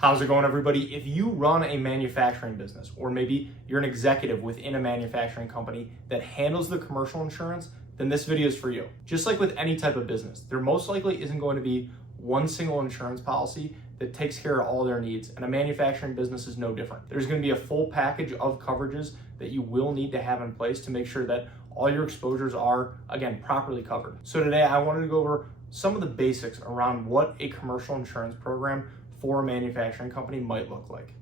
How's it going, everybody? If you run a manufacturing business, or maybe you're an executive within a manufacturing company that handles the commercial insurance, then this video is for you. Just like with any type of business, there most likely isn't going to be one single insurance policy that takes care of all their needs, and a manufacturing business is no different. There's going to be a full package of coverages that you will need to have in place to make sure that all your exposures are, again, properly covered. So today I wanted to go over some of the basics around what a commercial insurance program for a manufacturing company might look like.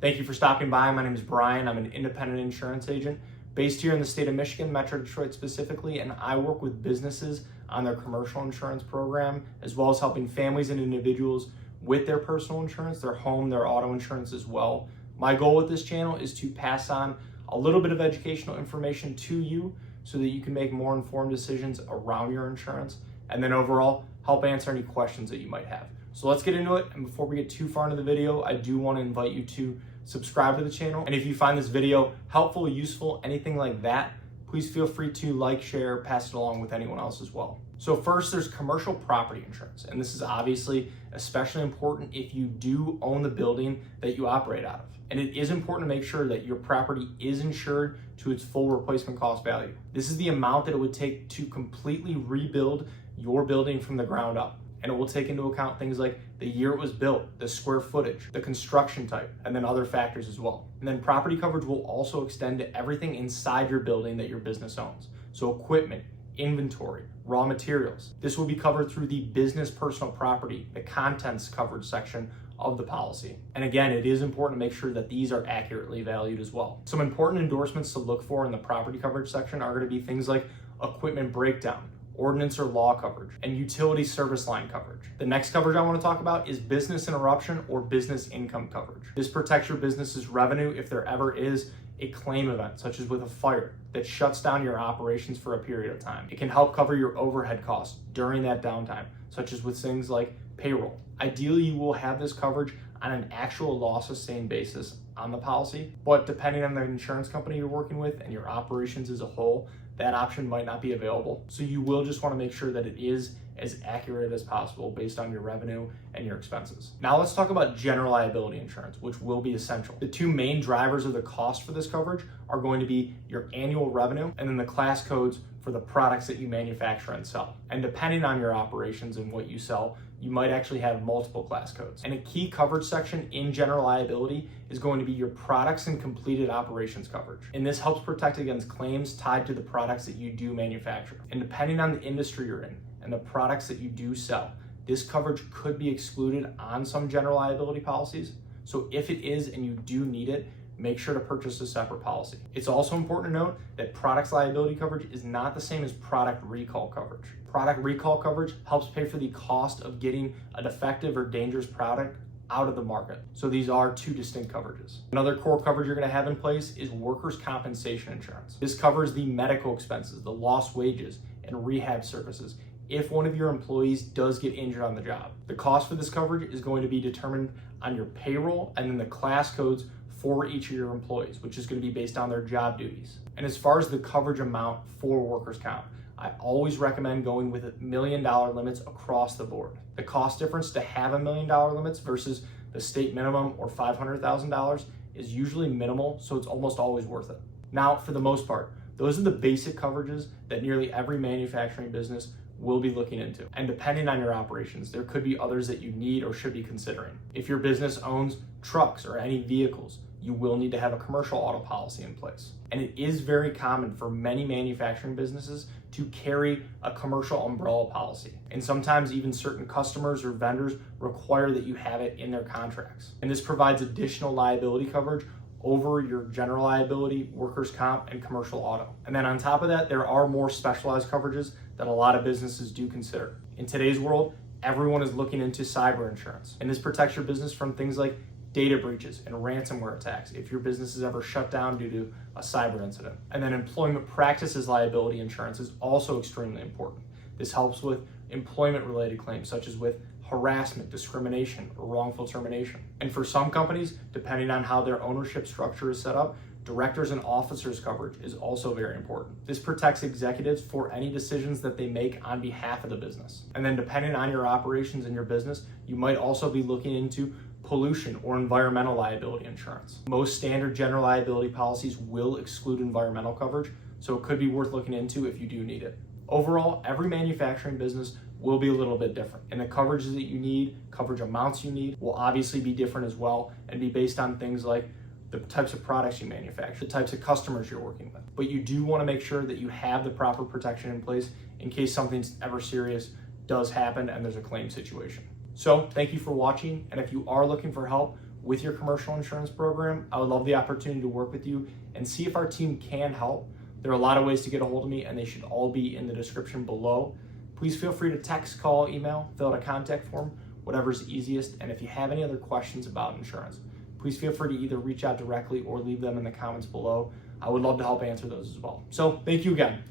Thank you for stopping by. My name is Brian. I'm an independent insurance agent based here in the state of Michigan, Metro Detroit specifically, and I work with businesses on their commercial insurance program, as well as helping families and individuals with their personal insurance, their home, their auto insurance as well. My goal with this channel is to pass on a little bit of educational information to you so that you can make more informed decisions around your insurance, and then overall help answer any questions that you might have. So let's get into it. And before we get too far into the video, I do want to invite you to subscribe to the channel. And if you find this video helpful, useful, anything like that, please feel free to like, share, pass it along with anyone else as well. So first, there's commercial property insurance. And this is obviously especially important if you do own the building that you operate out of. And it is important to make sure that your property is insured to its full replacement cost value. This is the amount that it would take to completely rebuild your building from the ground up. And it will take into account things like the year it was built, the square footage, the construction type, and then other factors as well. And then property coverage will also extend to everything inside your building that your business owns. So equipment, inventory, raw materials. This will be covered through the business personal property, the contents coverage section of the policy. And again, it is important to make sure that these are accurately valued as well. Some important endorsements to look for in the property coverage section are going to be things like equipment breakdown, ordinance or law coverage, and utility service line coverage. The next coverage I want to talk about is business interruption or business income coverage. This protects your business's revenue if there ever is a claim event, such as with a fire, that shuts down your operations for a period of time. It can help cover your overhead costs during that downtime, such as with things like payroll. Ideally, you will have this coverage on an actual loss sustained basis on the policy, but depending on the insurance company you're working with and your operations as a whole, that option might not be available. So you will just want to make sure that it is as accurate as possible based on your revenue and your expenses. Now let's talk about general liability insurance, which will be essential. The two main drivers of the cost for this coverage are going to be your annual revenue and then the class codes for the products that you manufacture and sell. And depending on your operations and what you sell, you might actually have multiple class codes. And a key coverage section in general liability is going to be your products and completed operations coverage. And this helps protect against claims tied to the products that you do manufacture. And depending on the industry you're in and the products that you do sell, this coverage could be excluded on some general liability policies. So if it is and you do need it, make sure to purchase a separate policy. It's also important to note that products liability coverage is not the same as product recall coverage. Product recall coverage helps pay for the cost of getting a defective or dangerous product out of the market. So these are two distinct coverages. Another core coverage you're going to have in place is workers' compensation insurance. This covers the medical expenses, the lost wages, and rehab services if one of your employees does get injured on the job. The cost for this coverage is going to be determined on your payroll and then the class codes for each of your employees, which is going to be based on their job duties. And as far as the coverage amount for workers' comp, I always recommend going with $1 million limits across the board. The cost difference to have $1 million limits versus the state minimum or $500,000 is usually minimal, so it's almost always worth it. Now, for the most part, those are the basic coverages that nearly every manufacturing business will be looking into. And depending on your operations, there could be others that you need or should be considering. If your business owns trucks or any vehicles, you will need to have a commercial auto policy in place. And it is very common for many manufacturing businesses to carry a commercial umbrella policy. And sometimes even certain customers or vendors require that you have it in their contracts. And this provides additional liability coverage over your general liability, workers' comp, and commercial auto. And then on top of that, there are more specialized coverages that a lot of businesses do consider. In today's world, everyone is looking into cyber insurance. And this protects your business from things like data breaches and ransomware attacks if your business is ever shut down due to a cyber incident. And then employment practices liability insurance is also extremely important. This helps with employment-related claims such as with harassment, discrimination, or wrongful termination. And for some companies, depending on how their ownership structure is set up, Directors and officers coverage is also very important. This protects executives for any decisions that they make on behalf of the business. And then depending on your operations and your business, you might also be looking into pollution or environmental liability insurance. Most standard general liability policies will exclude environmental coverage, so it could be worth looking into if you do need it. Overall, every manufacturing business will be a little bit different, and the coverages that you need, coverage amounts you need, will obviously be different as well and be based on things like the types of products you manufacture, the types of customers you're working with. But you do want to make sure that you have the proper protection in place in case something's ever serious does happen and there's a claim situation. So thank you for watching, and if you are looking for help with your commercial insurance program, I would love the opportunity to work with you and see if our team can help. There are a lot of ways to get a hold of me, and they should all be in the description below. Please feel free to text, call, email, fill out a contact form, whatever's easiest. And if you have any other questions about insurance, please feel free to either reach out directly or leave them in the comments below. I would love to help answer those as well. So thank you again.